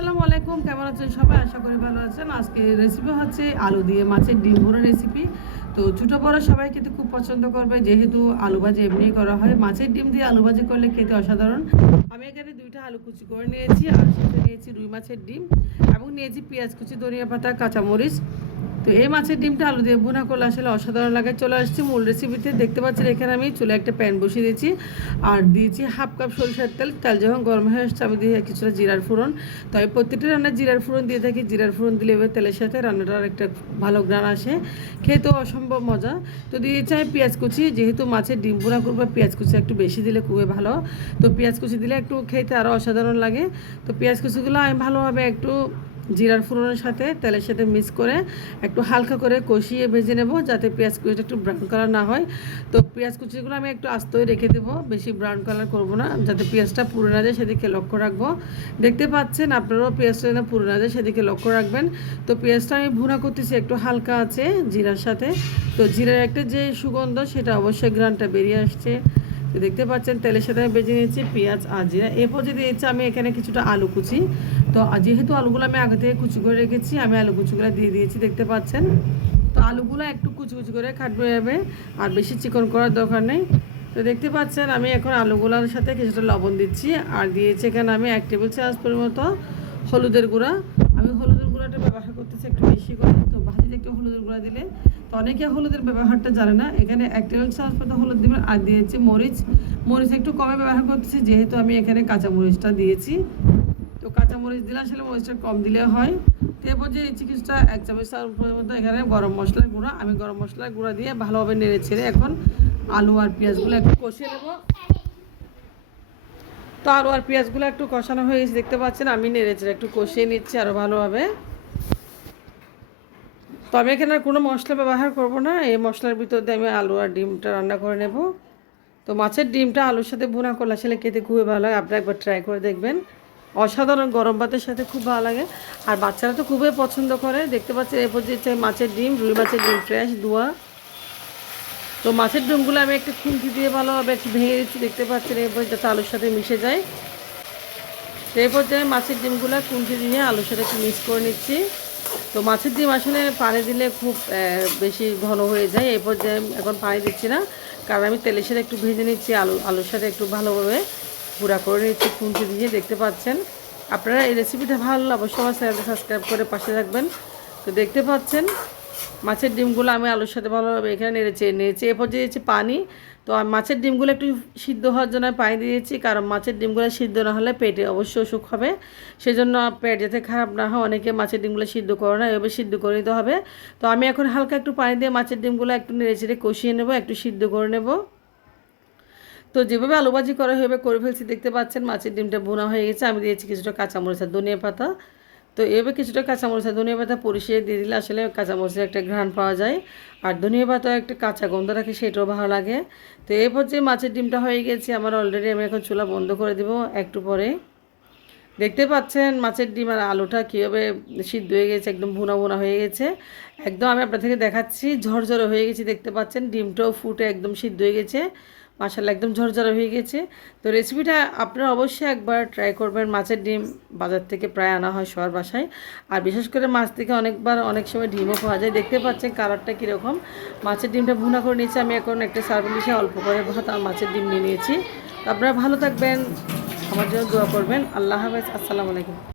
আসসালামু আলাইকুম, কেমন আছেন সবাই? আশা করি ভালো আছেন। আজকে রেসিপি হচ্ছে আলু দিয়ে মাছের ডিম ভরা রেসিপি তো ছোটো বড় সবাই খেতে খুব পছন্দ করবে, যেহেতু আলু ভাজি এমনি করা হয়। মাছের ডিম দিয়ে আলু ভাজি করলে খেতে অসাধারণ। আমি এখানে দুইটা আলু কুচি করে নিয়েছি, আর সাথে নিয়েছি রুই মাছের ডিম এবং নিয়েছি পেঁয়াজ কুচি, ধনিয়া পাতা, কাঁচামরিচ। তো এই মাছের ডিমটা আলু দিয়ে বোনা করলে আসলে অসাধারণ লাগে। চলে আসছি মূল রেসিপিতে দেখতে পাচ্ছেন এখানে আমি চুলে একটা প্যান বসিয়ে দিয়েছি। আর দিয়েছি হাফ কাপ সরিষার তেল। তেল যখন গরম হয়ে আসছে, আমি দিয়ে কিছুটা জিরার ফোড়ন। তো আমি প্রত্যেকটা রান্নায় জিরার ফোড়ন দিয়ে থাকি। জিরার ফোড়ন দিলে এবার তেলের সাথে রান্নাটার একটা ভালো গ্রান আসে। খেতেও অসম্ভব মজা। তো দিয়েছি আমি পেঁয়াজ কুচি। যেহেতু মাছের ডিম বোনা করব, পেঁয়াজ কুচি একটু বেশি দিলে খুবই ভালো। তো পেঁয়াজ কুচি দিলে একটু খেতে আরও অসাধারণ লাগে। তো পেঁয়াজ কুচিগুলো আমি ভালোভাবে একটু জিরার ফোড়নের সাথে তেলের সাথে মিক্স করে একটু হালকা করে কষিয়ে ভেজে নেব যাতে পেঁয়াজ কুচিটা একটু ব্রাউন কালার না হয়। তো পেঁয়াজ কুচিগুলো আমি একটু আস্তই রেখে দেবো, বেশি ব্রাউন কালার করব না, যাতে পেঁয়াজটা পুড়ে না যায় সেদিকে লক্ষ্য রাখব। দেখতে পাচ্ছেন আপনারাও পেঁয়াজটা যেন পুড়ে না যায় সেদিকে লক্ষ্য রাখবেন। তো পেঁয়াজটা আমি ভুনা করতেছি একটু হালকা আছে জিরার সাথে। তো জিরার একটা যে সুগন্ধ সেটা অবশ্যই গ্রানটা বেরিয়ে আসছে। তো দেখতে পাচ্ছেন, তেলের সাথে আমি বেজে নিয়েছি পেঁয়াজ আর জিরা এরপর যে দিয়েছি আমি এখানে কিছুটা আলু কুচি। তো যেহেতু আলুগুলো আমি আগে থেকে কুচি করে রেখেছি, আমি আলু কুচিগুলো দিয়ে দিয়েছি, দেখতে পাচ্ছেন। তো, আলুগুলো একটু কুচি কুচি করে খাটবে যাবে আর বেশি চিকন করার দরকার নেই। তো, দেখতে পাচ্ছেন, আমি এখন আলুগুলোর সাথে কিছুটা লবণ দিচ্ছি, আর দিয়েছি এখানে আমি এক টেবিল চামচ পরিমতো হলুদের গুঁড়া। আমি হলুদের গুঁড়াটা ব্যবহার করতেছে একটু বেশি করে। তো ভাজিতে একটু হলুদের গুঁড়া দিলে। তো অনেকে হলুদের ব্যবহারটা জানে না। এখানে এক টেবিল চামচ মতো হলুদ দিবেন আর দিয়েছি মরিচ। মরিচ একটু কমে ব্যবহার করতেছি, যেহেতু আমি এখানে কাঁচা মরিচটা দিয়েছি। তো কাঁচা মরিচ দিলে আসলে মরিচটা কম দিলে হয়। তো এরপর যে এই চিকিৎসা এক চামচ চামচের মতো এখানে গরম মশলার গুঁড়া। আমি গরম মশলার গুঁড়া দিয়ে ভালোভাবে নেড়ে ছেড়ে এখন আলু আর পেঁয়াজগুলো একটু কষিয়ে নেব। তো আলু আর পেঁয়াজগুলো একটু কষানো হয়ে গেছে, দেখতে পাচ্ছেন? আমি নেড়ে ছেড়ে একটু কষিয়ে নিচ্ছি আরও ভালোভাবে। তো আমি এখানে আর কোনো মশলা ব্যবহার করব না। এই মশলার ভিতর দিয়ে আমি আলু আর ডিমটা রান্না করে নেব। তো মাছের ডিমটা আলুর সাথে ভুনা করলে আসলে খেতে খুবই ভালো লাগে আপনারা একবার ট্রাই করে দেখবেন। অসাধারণ গরম ভাতের সাথে খুব ভালো লাগে। আর বাচ্চারা তো খুবই পছন্দ করে। দেখতে পাচ্ছেন এরপর যে মাছের ডিম, রুই মাছের ডিম ফ্রেশ দোয়া। তো মাছের ডিমগুলো আমি একটু খুন্তি দিয়ে ভালোভাবে একটু ভেঙে দিচ্ছি। দেখতে পাচ্ছেন এরপর যাতে আলুর সাথে মিশে যায়। এরপর যে মাছের ডিমগুলো খুন্তি দিয়ে আলুর সাথে একটু মিক্স করে নিচ্ছি। তো মাছের ডিম আসলে পানি দিলে খুব বেশি ঘন হয়ে যায়। এই পর্যায়ে এখন পানি দিচ্ছি না, কারণ আমি তেলের সাথে একটু ভেজে নিচ্ছি, আলু, আলুর সাথে একটু ভালোভাবে পুরা করে নিচ্ছি কুঞ্চি দিয়ে দেখতে পাচ্ছেন। আপনারা এই রেসিপিটা ভালো অবশ্যই আমার চ্যানেলটা সাবস্ক্রাইব করে পাশে থাকবেন। তো দেখতে পাচ্ছেন মাছের ডিমগুলো আমি আলুর সাথে ভালোভাবে এখানে নেড়েছি নেড়েছি এরপর দিয়েছি পানি। তো আর মাছের ডিমগুলো একটু সিদ্ধ হওয়ার জন্য পানি দিয়েছি, কারণ মাছের ডিমগুলো সিদ্ধ না হলে পেটে অবশ্যই অসুখ হবে। সেজন্য পেট যাতে খারাপ না হয়, অনেকে মাছের ডিমগুলো সিদ্ধ করে না, এভাবে সিদ্ধ করে নিতে হবে। তো আমি এখন হালকা একটু পানি দিয়ে মাছের ডিমগুলো একটু নেড়ে চেড়ে কষিয়ে নেব, একটু সিদ্ধ করে নেব। তো যেভাবে আলু ভাজি করা হবে করে ফেলছি, দেখতে পাচ্ছেন মাছের ডিমটা বোনা হয়ে গেছে। আমি দিয়েছি কিছুটা কাঁচামরিচ আর ধনিয়া পাতা। তো এভাবে কিছুটা কাঁচামরিচ ধনিয়া পাতা পরিষিয়ে দিয়ে দিলে আসলে কাঁচামরিচের একটা ঘ্রাণ পাওয়া যায়। আর ধনিয়া পাতা একটা কাঁচা গন্ধ রাখে, সেটাও ভালো লাগে। তো এরপর যে মাছের ডিমটা হয়ে গেছে, আমার অলরেডি আমি এখন চুলা বন্ধ করে দেবো একটু পরে। দেখতে পাচ্ছেন মাছের ডিম আর আলুটা কীভাবে সিদ্ধ হয়ে গেছে, একদম ভুনা ভুনা হয়ে গেছে। একদম আমি আপনার থেকে দেখাচ্ছি, ঝরঝরে হয়ে গেছে, দেখতে পাচ্ছেন। ডিমটাও ফুটে একদম সিদ্ধ হয়ে গেছে। মাসাল্লাহ একদম ঝরঝরা হয়ে গেছে। তো রেসিপিটা আপনারা অবশ্যই একবার ট্রাই করবেন। মাছের ডিম বাজার থেকে প্রায় আনা হয় সবার বাসায়। আর বিশেষ করে মাছ থেকে অনেকবার অনেক সময় ডিমও পাওয়া যায়। দেখতে পাচ্ছেন কালারটা কীরকম। মাছের ডিমটা ভুনা করে নিয়েছি। আমি এখন একটা সার্ভিং ডিশে অল্প করে ভাত আর মাছের ডিম নিয়ে নিয়েছি। আপনারা ভালো থাকবেন। আমার জন্য দোয়া করবেন। আল্লাহ হাফেজ। আসসালামু আলাইকুম।